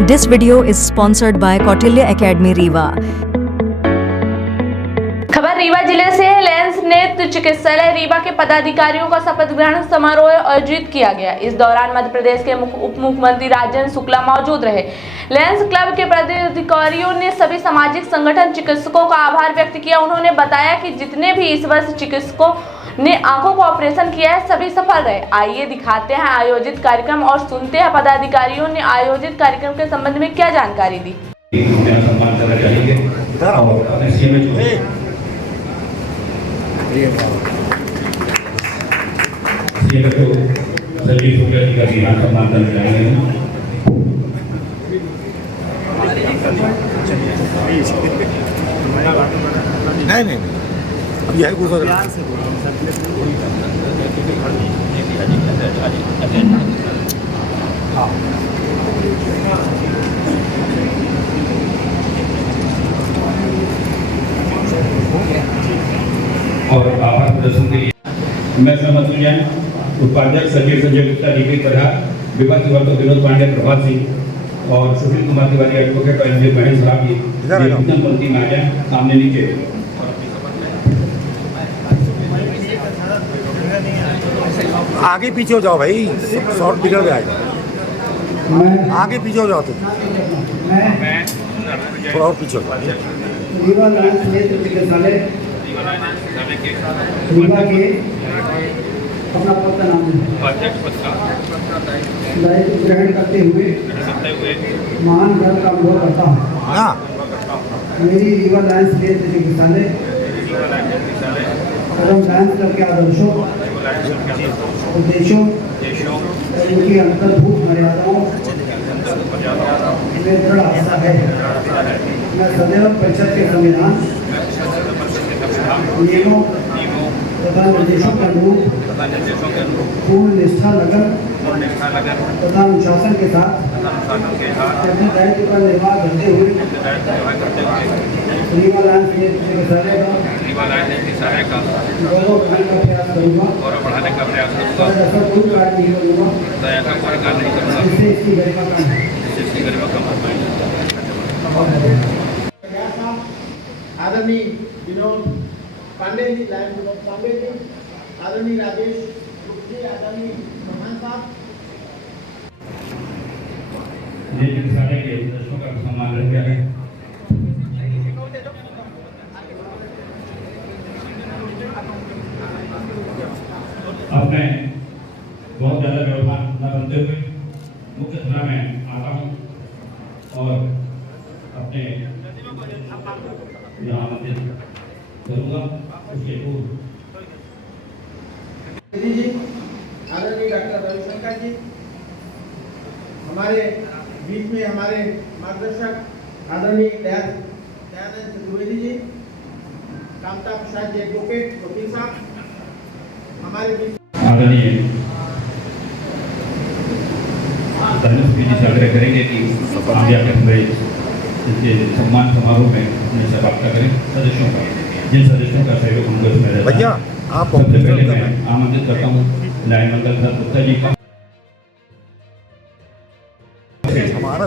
This video is sponsored by Kautilya Academy Rewa. खबर रीवा जिले से है। लेंस नेत्र चिकित्सालय रीवा के पदाधिकारियों का शपथ ग्रहण समारोह आयोजित किया गया। इस दौरान मध्य प्रदेश के उप मुख्यमंत्री राजेंद्र शुक्ला मौजूद रहे। लेंस क्लब के पदाधिकारियों ने सभी सामाजिक संगठन चिकित्सकों का आभार व्यक्त किया। उन्होंने बताया कि जितने भी इस वर्ष चिकित्सकों ने आंखों का ऑपरेशन किया है सभी सफल रहे। आइए दिखाते हैं आयोजित कार्यक्रम और सुनते हैं पदाधिकारियों ने आयोजित कार्यक्रम के संबंध में क्या जानकारी दी। सभी का सम्मान करने जाएंगे। नहीं अब यह गुजर और आभार प्रदर्शन के लिए मैं सहमत उपाध्यक्ष सचिव संजय गुप्ता डीपी प्रधान विपक्ष विभाग विनोद पांडे प्रभात सिंह और सुशील कुमार तिवारी एडवोकेट और इंजीनियर महेश साहब की पंक्ति में आ जाए सामने नीचे। आगे पीछे हो जाओ भाई, शॉर्ट बिगड़ जाएगा। आगे पीछे हो जाओ तुम, थोड़ा और पीछे हो जाओ। रीवा लेंस नेत्र चिकित्सालय रीवा के अपना पद का नाम दायित्व ग्रहण करते हुए महान गर्व का अनुभव करता हूँ। मेरी रीवा लेंस नेत्र चिकित्सालय एवं लेंस क्लब के आदर्शों उद्देश्यों उनकी अंतर्भूत मर्यादाओं में दृढ़ आस्था है। मैं सदैव परिषद के संविधान नियमों तथा निर्देशों के अनुरूप पूर्ण निष्ठा लगन तथा अनुशासन के साथ अपने दायित्व का निर्वाह करते हुए रीवा लेंस नेत्र चिकित्सालय का गौरव बढ़ाने का प्रयास करूँगा और ऐसा कोई कार्य नहीं करूँगा जिससे इसकी गरिमा कम हो। आदरणीय विनोद पांडे जी, लाइन विनोद पांडे जी, आदरणीय राजेश गुप्ती, आदरणीय मोहन साहब, ये चिकित्सालय के दर्शकों का सम्मान रह गया है। अब मैं बहुत ज़्यादा व्यवधान न बनते हुए मुख्य धारा में आता हूँ और अपने यहाँ आमंत्रित करूँगा। उसके पूर्व जी, आदरणीय डॉक्टर रविशंकर जी, हमारे बीच में हमारे मार्गदर्शक आदरणीय दयानंद चतुर्वेदी जी, कामता प्रसाद जी एडवोकेट वकील साहब, हमारे बीच आदरणीय जी से आग्रह करेंगे कि इनके सम्मान समारोह में अपने से बात करें सदस्यों का, जिन सदस्यों का सहयोग उनको इसमें रहता है। भैया आप सबसे पहले मैं आमंत्रित करता हूँ न्याय मंगल प्रसाद गुप्ता जी का। हमारा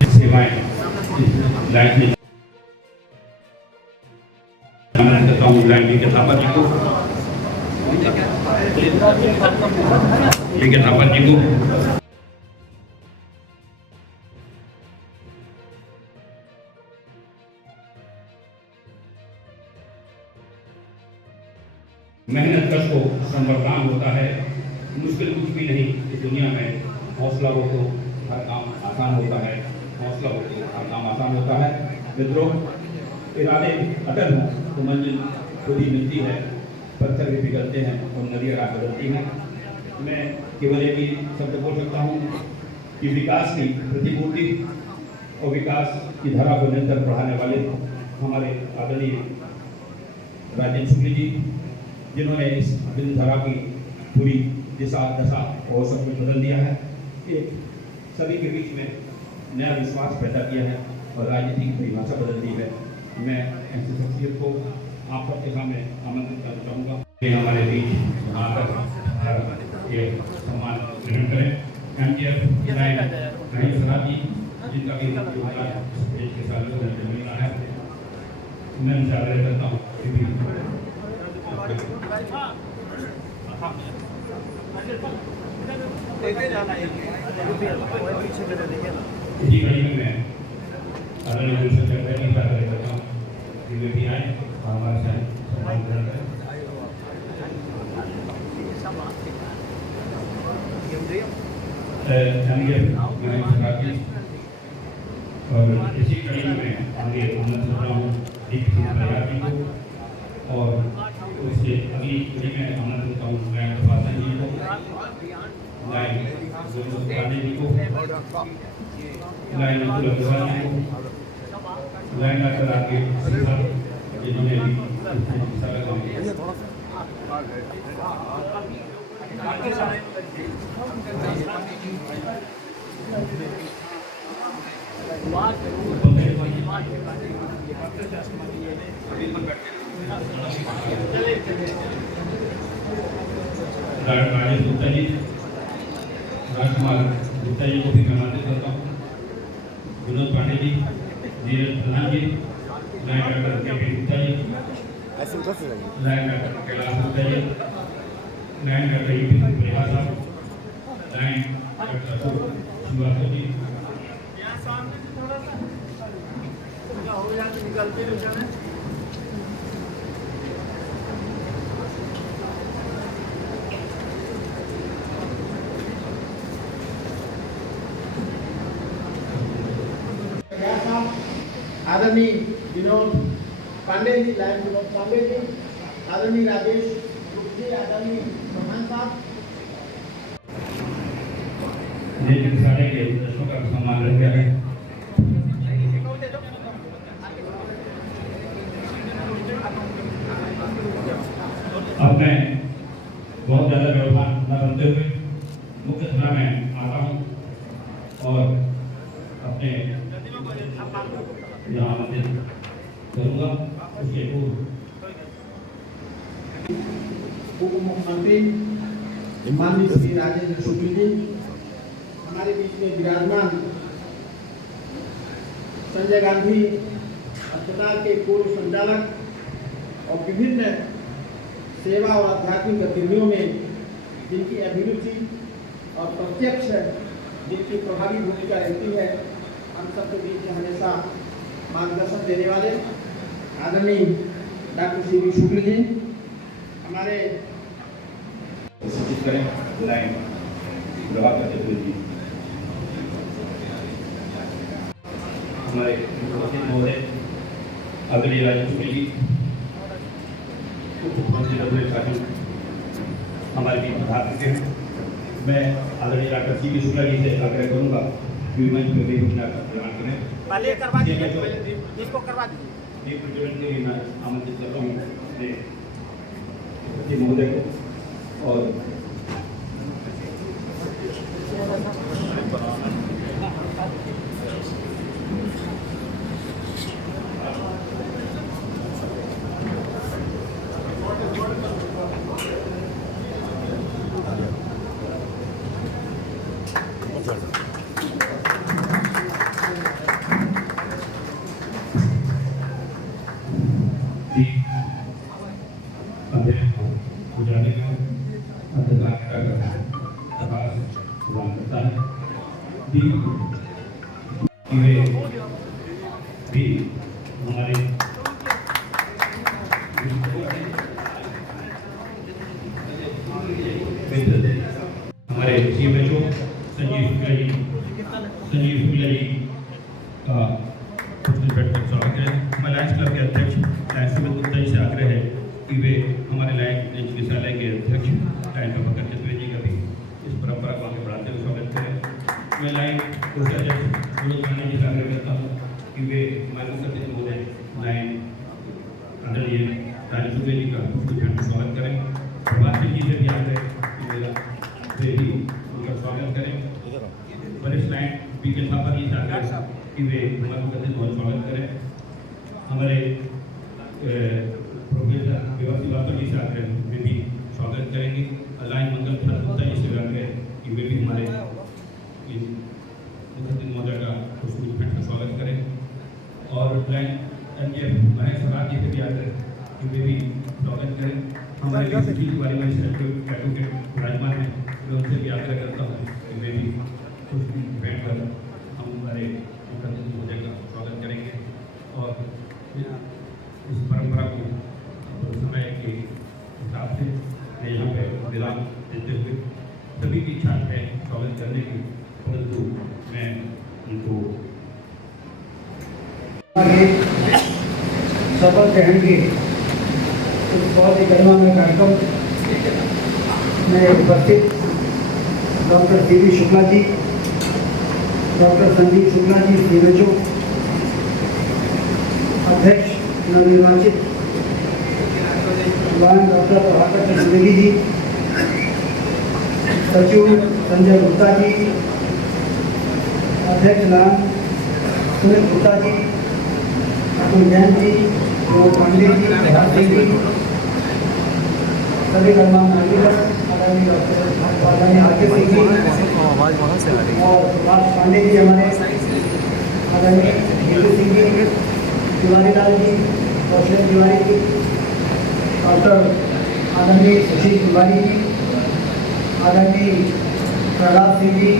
सेवाएं लाइन में आमंत्रित करता हूँ लाइन के थापर जी को, थापर जी को। मेहनत कश को संवरदान होता है, मुश्किल कुछ भी नहीं इस दुनिया में। हौसला हो तो हर काम आसान होता है, हौसला हो तो हर काम आसान होता है। मित्रों, इरादे अटल हों तो मंजिल खुद ही मिलती है, पत्थर भी पिघलते हैं और नदियाँ राह बदलती हैं। मैं केवल एक ही शब्द बोल सकता हूँ कि विकास की प्रतिपूर्ति और विकास की धारा को निरंतर बढ़ाने वाले हमारे आदरणीय राजेंद्र शुक्ल जी, जिन्होंने इस धारा की पूरी दिशा दशा और सब कुछ बदल दिया है, एक सभी के बीच में नया विश्वास पैदा किया है और राजनीति की परिभाषा बदल दी है। मैं ऐसी शख्सियत को आप सबके सामने आमंत्रित करना चाहूँगा कि हमारे बीच यहाँ तक ये सम्मान ग्रहण करें। MTF नहीं सराजी जिनका भी योगदान देश के साथ मिल रहा है, मैं उनसे आग्रह करता हूँ इसी कड़ी में मैं आदरणीय मिनिस्टर सेक्रेटरी से आग्रह करता हूँ कि वे भी आए और हमारे साथ सम्मान ग्रहण करें। और इसी कड़ी में आगे आनंद करता हूँ दीक्षित प्रयागी को, और उससे अगली कड़ी में आनंद करता हूँ गायन प्रभासन जी को, गायन पांडे जी को, गायन अब्दुल अग्रवाल जी को, गायन डॉक्टर आगे जिन्होंने भी हिस्सा लगाया। राजेश गुप्ता जी, राजकुमार गुप्ता जी को भी मैं आमंत्रित करता हूँ। विनोद पांडे जी, धीरज प्रधान जी, लाइन डॉक्टर के Gupta ji, line doctor Kailash Gupta ji, line doctor Prabha साहब, लाइन डॉक्टर श्रीवास्तव जी, आदरणीय विनोद पांडे जी, लाइन विनोद पांडे जी, आदरणीय राजेश गुप्ता जी, आदरणीय प्रधान साहब, सारे के दर्शकों का सम्मान रख गया है। अब मैं बहुत ज़्यादा व्यवधान न बनते हुए मुख्य धारा में आता हूँ और अपने यहाँ आमंत्रित करूँगा। उसके पूर्व उप मुख्यमंत्री माननीय श्री राजेंद्र शुक्ल जी, हमारे बीच में विराजमान संजय गांधी अस्पताल के पूर्व संचालक और विभिन्न सेवा और आध्यात्मिक गतिविधियों में जिनकी अभिरुचि और प्रत्यक्ष जिनकी प्रभावी भूमिका रहती है, हम सबके बीच में हमेशा मार्गदर्शन देने वाले आदरणीय doctor C we Shukla ji, हमारे करें लाइन प्रभाकर चतुर्वेदी जी, हमारे महोदय आदरणीय राजेश जी, मुख्यमंत्री हमारे बीच प्रधान करते हैं। मैं आदरणीय डॉक्टर सी वी शुक्ला जी से आग्रह करूँगा कि मंच पर भी अपना प्रदान करें। पहले करवा दीजिए, इसको करवा दीजिए। मैं आमंत्रित करता हूँ महोदय को और उजाले का अंधकार का प्रकाश प्रदान करता है। दीप वे भी हमारे हमारे CMHO संजीव शुक्ला जी का स्वागत है। मैं लायंस क्लब के अध्यक्ष सुमित गुप्ता जी से आग्रह है कि वे हमारे लायंस चिकित्सालय के अध्यक्ष लायन प्रभाकर चतुर्वेदी का भी इस परंपरा को आगे बढ़ाते हुए स्वागत करें। मैं लायन कोषाध्यक्ष विनोद पांडे जी से आग्रह करता हूँ कि वे हमारे मुख्य महोदय लायन आदरणीय राजेश चतुर्वेदी का स्वागत करें। प्रभात सिंह जी से भी आग्रह कि मेरा वे भी उनका स्वागत करें। वरिष्ठ लायन PK थापा जी से आग्रह कि वे हमारे मुख्य बहुत स्वागत करें। हमारे प्रोफेसर विवाह श्रीवास्तव जी से आग्रह में भी स्वागत करेंगे। लाइन मंगल प्रसाद गुप्ता जी से कि वे भी हमारे इन मुखर्जी महोदय का पुष्प भेंट का स्वागत करें और ब्लैंक एनजीएफ महेश सराज जी से भी आकर कि वे भी स्वागत करें। हमारे लिए सुशील तिवारी कैटो के विराजमान हैं, मैं उनसे भी आग्रह करता हूँ कि वे भी पुष्प भेंट कर हम हमारे मुखर्जी महोदय का स्वागत करेंगे और इस परंपरा को समय के हिसाब से मैं यहाँ पे विराम देते हुए सभी की इच्छा है स्वागत करने की, परंतु मैं उनको शपथ ग्रहण की इस बहुत ही गरिमामय कार्यक्रम में उपस्थित doctor CV. Shukla ji, doctor Sandeep Shukla ji CMHO, अध्यक्ष नवनिर्वाचित डॉक्टर प्रभाकर चतुर्वेदी जी, सचिव संजय गुप्ता जी, अध्यक्ष सुनील गुप्ता जी, अतुल जैन जी, पांडे जी, प्रभात सिंह जी, सभी गणमान्य नागरिक, आदरणीय आर के सिंह जी और सुभाष पांडे जी, हमारे आदरणीय हीरू सिंह जी, तिवारी लाल जी, कौशल तिवारी जी, डॉक्टर आदरणीय सुशील तिवारी जी, आदरणीय प्रहलाद सिंह जी,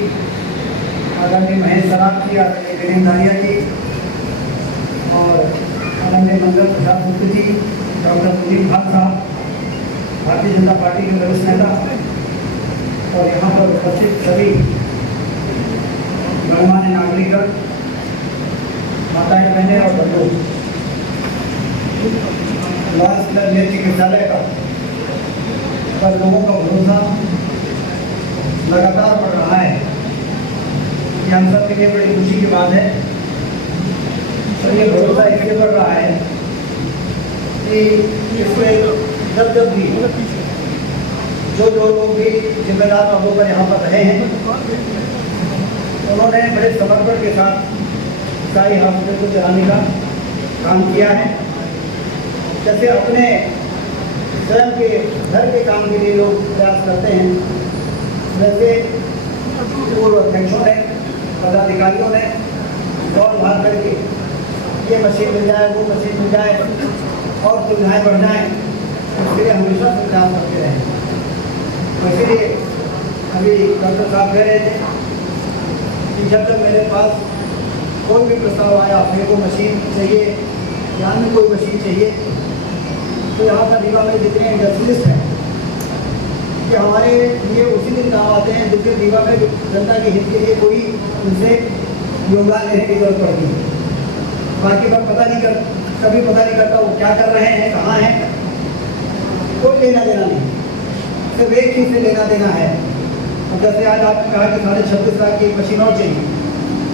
आदरणीय महेश सराफ जी, आदरणीय वीरेंद्र धारिया जी और आदरणीय मंगल प्रसाद गुप्ता जी, डॉक्टर सुनील भाग साहब, भारतीय जनता पार्टी के वरिष्ठ नेता और यहाँ पर उपस्थित सभी गणमान्य नागरिक, माताएं बहनें और बंधु, लॉयंस क्लब नेत्र चिकित्सालय का पर लोगों का भरोसा लगातार बढ़ रहा है। ये हम सब के लिए बड़ी खुशी की बात है और ये भरोसा इसलिए बढ़ रहा है कि इसमें जब भी जो लोग भी जिम्मेदार पदों पर यहाँ पर रहे हैं उन्होंने बड़े समर्पण के साथ सारी हॉस्पिटल को चलाने का काम किया है। जैसे अपने स्वयं के घर के काम के लिए लोग प्रयास करते हैं, वैसे पूर्व अध्यक्षों ने, पदाधिकारियों ने दौड़ भाग करके ये मशीन मिल जाए, वो मशीन मिल जाए और सुविधाएँ बढ़ जाएँ, इसके लिए हमेशा से प्रयास करते रहे। इसीलिए अभी डॉक्टर साहब कह रहे थे कि जब तक मेरे पास कोई भी प्रस्ताव आया, मेरे को मशीन चाहिए या अन्य कोई मशीन चाहिए, तो यहाँ पर रीवा में जितने इंडस्ट्रियलिस्ट हैं कि हमारे लिए उसी दिन काम आते हैं जिससे रीवा में जनता के हित के लिए कोई उनसे योगदान लेने की जरूरत पड़ती है। बाकी बात कभी पता नहीं करता वो क्या कर रहे हैं, कहाँ हैं, कोई लेना देना नहीं, सिर्फ एक चीज़ से लेना देना है। और जैसे आज आपने कहा कि 26.5 लाख की एक मशीन और चाहिए,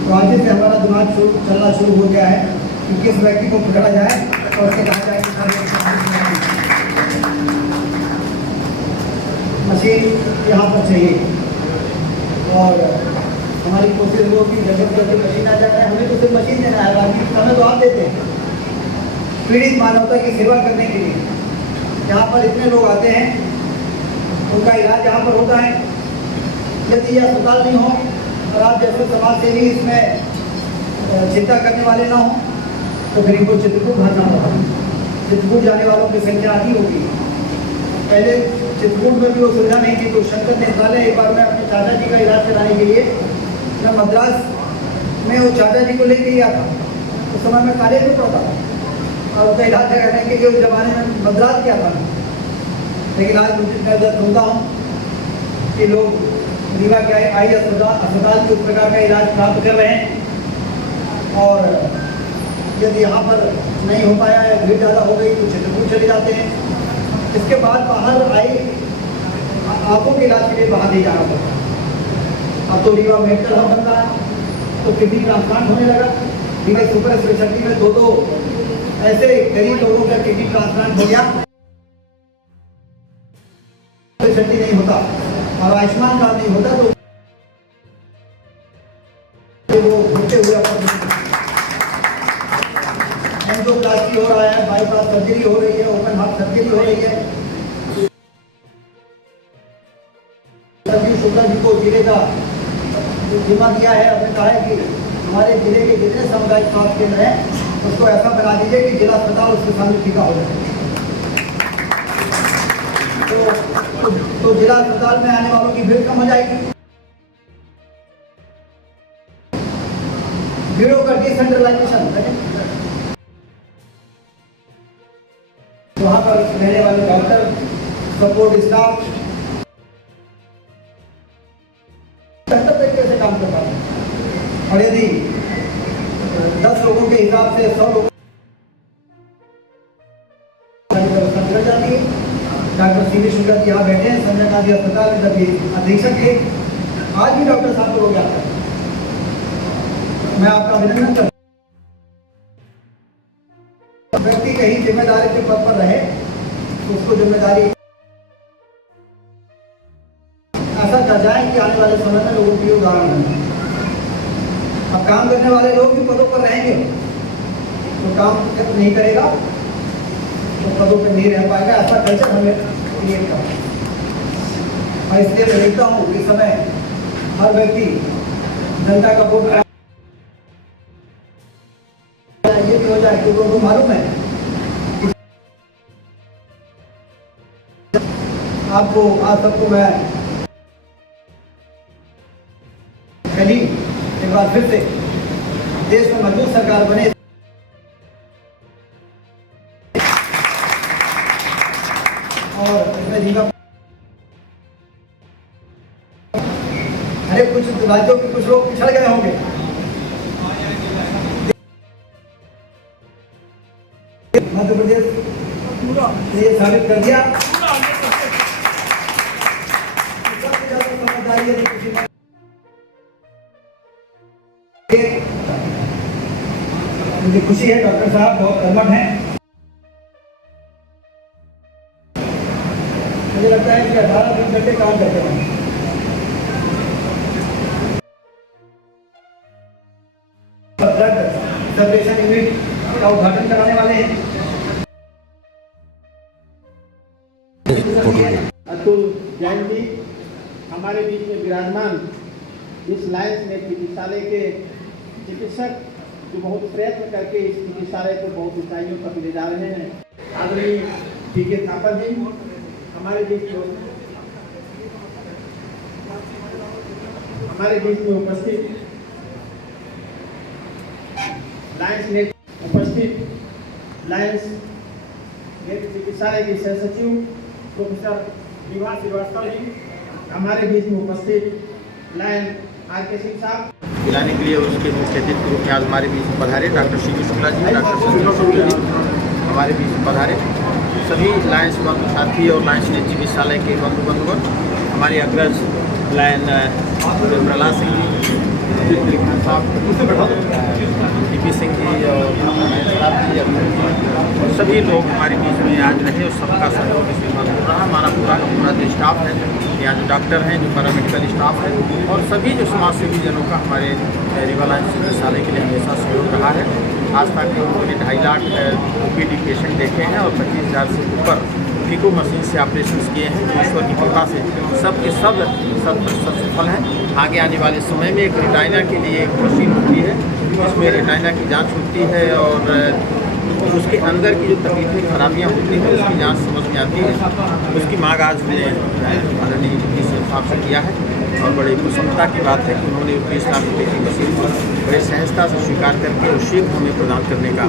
तो आज से हमारा दिमाग चलना शुरू हो गया है कि किस व्यक्ति को पकड़ा जाए और उससे कहा जाए कि मशीन यहाँ पर चाहिए। और हमारी कोशिश होगी जगह जगह मशीन आ जाता है, हमें तो सिर्फ मशीन देना है, बाकी हमें तो आप देते हैं पीड़ित मानवता की सेवा करने के लिए। यहाँ पर इतने लोग आते हैं, उनका इलाज यहाँ पर होता है। यदि ये अस्पताल नहीं हो और आप जैसे समाज सेवी इसमें चिंता करने वाले ना हो तो फिर इनको चित्रकूट भरना होगा। चित्रकूट जाने वालों की संख्या अधिक होगी। पहले चित्रकूट में भी वो सुविधा नहीं थी, तो शंकर नेत्रालय एक बार मैं अपने चाचा जी का इलाज कराने के लिए मैं मद्रास में वो चाचा जी को लेके गया था। उस समय मैं कॉलेज में पढ़ता था और उसका इलाज कराने के लिए उस जमाने में मद्रास गया था। लेकिन आज मैं जब सुनता हूँ कि लोग रीवा के आई अस्पताल में उस प्रकार का इलाज प्राप्त कर रहे हैं और यदि यहाँ पर नहीं हो पाया है, भीड़ ज़्यादा हो गई तो चित्रकूट चले जाते हैं। इसके बाद बाहर आई आंखों के इलाज के लिए बाहर नहीं जाना पड़ता। अब तो रीवा मेडिकल हब बन रहा है, तो किडनी ट्रांसप्लांट होने लगा। रीवा सुपर स्पेशलिटी में दो ऐसे गरीब लोगों का किडनी ट्रांसप्लांट हो गया। स्पेशलिटी नहीं होता और आयुष्मान कार्ड नहीं होता तो वो घूमते हुए एंजियोप्लास्टी हो रहा है, बाईपास सर्जरी हो रही है, ओपन हार्ट सर्जरी हो रही है। शुक्ला जी को जिले का जिम्मा दिया है। हमने कहा है कि हमारे जिले के जितने सामुदायिक स्वास्थ्य केंद्र हैं उसको ऐसा बना दीजिए कि जिला अस्पताल उसके सामने टीका हो जाए। तो जिला अस्पताल में आने वालों की भीड़ कम हो जाएगी। भीड़ों का डिसेंट्रलाइजेशन, वहाँ पर रहने वाले डॉक्टर, सपोर्ट स्टाफ बेहतर तरीके से काम कर पाते हैं। और यदि 10 लोगों के हिसाब से 100 लोगों बिगड़ जाती है। डॉक्टर सी वी शुक्ला जी यहाँ बैठे हैं, संजय गांधी अस्पताल में जब अधीक्षक थे, आज भी डॉक्टर साहब को लोग आता है। मैं आपका अभिनंदन करता हूँ। व्यक्ति कहीं जिम्मेदारी के पद पर रहे तो उसको जिम्मेदारी ऐसा कर जाए कि आने वाले समय में लोगों के लिए उदाहरण बने। अब काम करने वाले लोग भी पदों पर रहेंगे तो काम नहीं करेगा तो पदों पर नहीं रह पाएगा। ऐसा कल्चर हमें क्रिएट करना है। और इसलिए मैं देखता हूँ इस समय हर व्यक्ति जनता का वोट ये भी हो जाए कि लोगों को मालूम है आपको आज सबको मैं कहीं एक बार फिर से देश में मजबूत सरकार बने और इसमें रीवा अरे कुछ राज्यों के कुछ लोग पिछड़ गए होंगे, मध्य प्रदेश ने ये साबित कर दिया सबसे ज्यादा समझदारी है किसी में। मुझे खुशी है डॉक्टर साहब बहुत कर्मठ हैं। मुझे लगता है कि 18-20 घंटे काम करते हैं। ब्लड सर्कुलेशन यूनिट का उद्घाटन कराने वाले हैं। अतुल जैन जी हमारे बीच में विराजमान, इस लायंस में चिकित्सालय के चिकित्सक जो बहुत प्रयत्न करके इस चिकित्सालय को बहुत ऊंचाइयों तक ले जा रहे हैं। आदरणीय पीके थापा जी हमारे बीच में उपस्थित लायंस नेट लायंस नेट चिकित्सालय के सह सचिव प्रोफेसर विभा श्रीवास्तव जी हमारे बीच में उपस्थित लायन आर.के. सिंह साहब पिलाने के लिए उसके मुख्य अतिथि के रूप में आज हमारे बीच में पधारे doctor C V Shukla ji, doctor Sanjay Shukla ji हमारे बीच में पधारे। सभी लायंस बंधु साथी और लायंस नेट चिकित्सालय के बंधुगण, हमारे अग्रज लायन प्रहलाद सिंह जी, साहब, टी.पी. सिंह जी और सभी लोग हमारे बीच में आज रहे और सबका सहयोग इसमें हो रहा। हमारा पूरा जो स्टाफ है, यहाँ जो डॉक्टर हैं, जो पैरामेडिकल स्टाफ है और सभी जो समाजसेवी जनों का हमारे रीवा लायंस चिकित्सालय के लिए हमेशा सहयोग रहा है। आज तक उन्होंने 2.5 लाख OPD पेशेंट देखे हैं और 25,000 से ऊपर फीको मशीन से ऑपरेशन किए हैं, जो ईश्वर की कृपा से सब के सब 100% सफल हैं। आगे आने वाले समय में एक रेटाइना के लिए एक मशीन होती है जिसमें रेटाइना की जांच होती है और उसके अंदर की जो तकलीफें खराबियाँ होती हैं उसकी जांच समझ में आती है। उसकी मांग आज मैंने आदरणीय साहब से किया है और बड़ी प्रसन्नता की बात है कि उन्होंने 20 लाख रुपये की मशीन को बड़े सहजता से स्वीकार करके उस शीघ्र हमें प्रदान करने का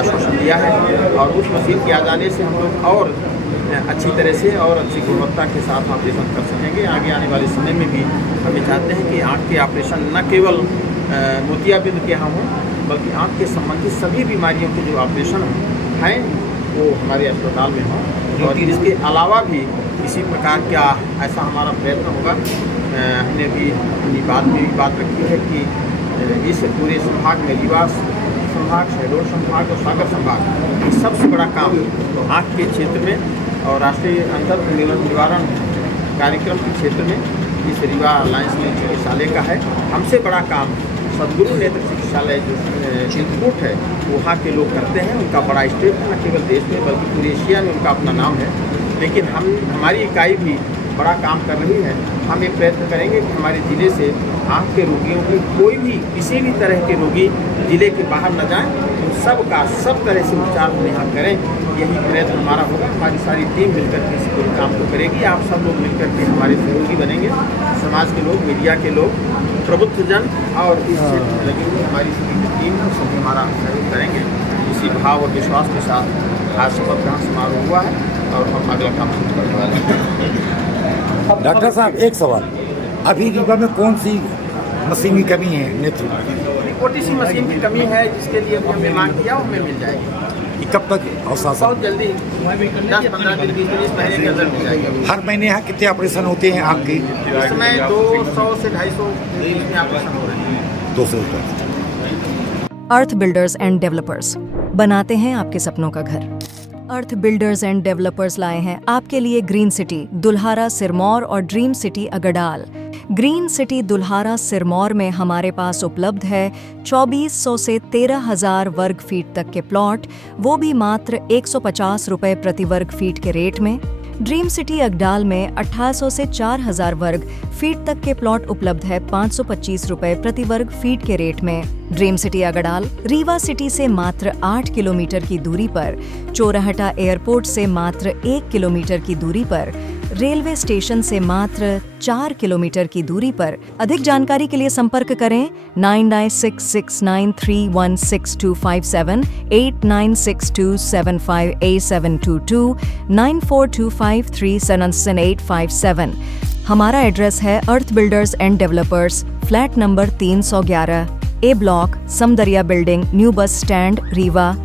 आश्वासन दिया है। और उस मशीन के आ जाने से हम लोग और अच्छी तरह से और अच्छी गुणवत्ता के साथ ऑपरेशन कर सकेंगे। आगे आने वाले समय में भी हम चाहते हैं कि आँख के ऑपरेशन न केवल मोतियाबिंद के यहाँ हों बल्कि आँख के संबंधित सभी बीमारियों के जो ऑपरेशन हैं वो हमारे अस्पताल में हों। और इसके अलावा भी किसी प्रकार का ऐसा हमारा प्रयत्न होगा। हमने भी अपनी बात में भी बात रखी है कि इस पूरे संभाग में रीवा संभाग, शहडोल संभाग और सागर संभाग ये सबसे बड़ा काम आँख के क्षेत्र में और राष्ट्रीय अंतर निवारण कार्यक्रम के क्षेत्र में इस रीवा लायंस नेत्र चिकित्सालय का है। हमसे बड़ा काम सदगुरु नेत्र चिकित्सालय जो चित्रकूट है वहाँ के लोग करते हैं। उनका बड़ा स्टेप न केवल देश में बल्कि पूरे एशिया में उनका अपना नाम है। लेकिन हमारी इकाई भी बड़ा काम कर रही है। हम ये प्रयत्न करेंगे कि हमारे ज़िले से आँख के रोगियों की कोई भी किसी भी तरह के रोगी ज़िले के बाहर न जाएं, तो सबका सब तरह से उपचार हम यहाँ करें। यही प्रयत्न हमारा होगा। हमारी सारी टीम मिलकर के इस पूरे काम को करेगी। आप सब लोग मिलकर के हमारे सहयोगी बनेंगे, समाज के लोग, मीडिया के लोग, प्रबुद्धजन और इससे लगी हुई हमारी सभी टीम सभी हमारा सहयोग करेंगे। इसी भाव और विश्वास के साथ आज शपथ ग्रहण समारोह हुआ है और हम अगला काम शुरू करने वाले हैं। डॉक्टर साहब एक सवाल, अभी रीवा में कौन सी मशीन की कमी है नेत्र? ओटीसी मशीन की कमी है, जिसके लिए भी हमने मांग किया, हमें मिल जाएगी। कब तक अवसर? बहुत जल्दी 10-15 दिन की 20 महीने के अंदर मिल जाएगी। हर महीने यहाँ कितने ऑपरेशन होते हैं आपके? इसमें 200 से 250 में ऑपरेशन हो रहे हैं। 200 अर्थ बिल्डर्स एंड डेवलपर्स बनाते हैं आपके सपनों का घर। अर्थ बिल्डर्स एंड डेवलपर्स लाए हैं आपके लिए ग्रीन सिटी दुल्हारा सिरमौर और dream city Agdal. Green city Dulhara Sirmaur में हमारे पास उपलब्ध है 2400 से 13,000 वर्ग फीट तक के प्लॉट, वो भी मात्र 150 रुपए प्रति वर्ग फीट के रेट में। ड्रीम सिटी अगडाल में 1800 से 4000 वर्ग फीट तक के प्लॉट उपलब्ध है 525 रुपए प्रति वर्ग फीट के रेट में। Dream city Agdal Rewa city से मात्र 8 किलोमीटर की दूरी पर, चोराहटा एयरपोर्ट से मात्र 1 किलोमीटर की दूरी पर, रेलवे स्टेशन से मात्र 4 किलोमीटर की दूरी पर। अधिक जानकारी के लिए संपर्क करें 9966931627, 8962758722, 9425377857। हमारा एड्रेस है Earth builders and developers, flat number 311, A block, Samdariya building, new bus stand, Rewa.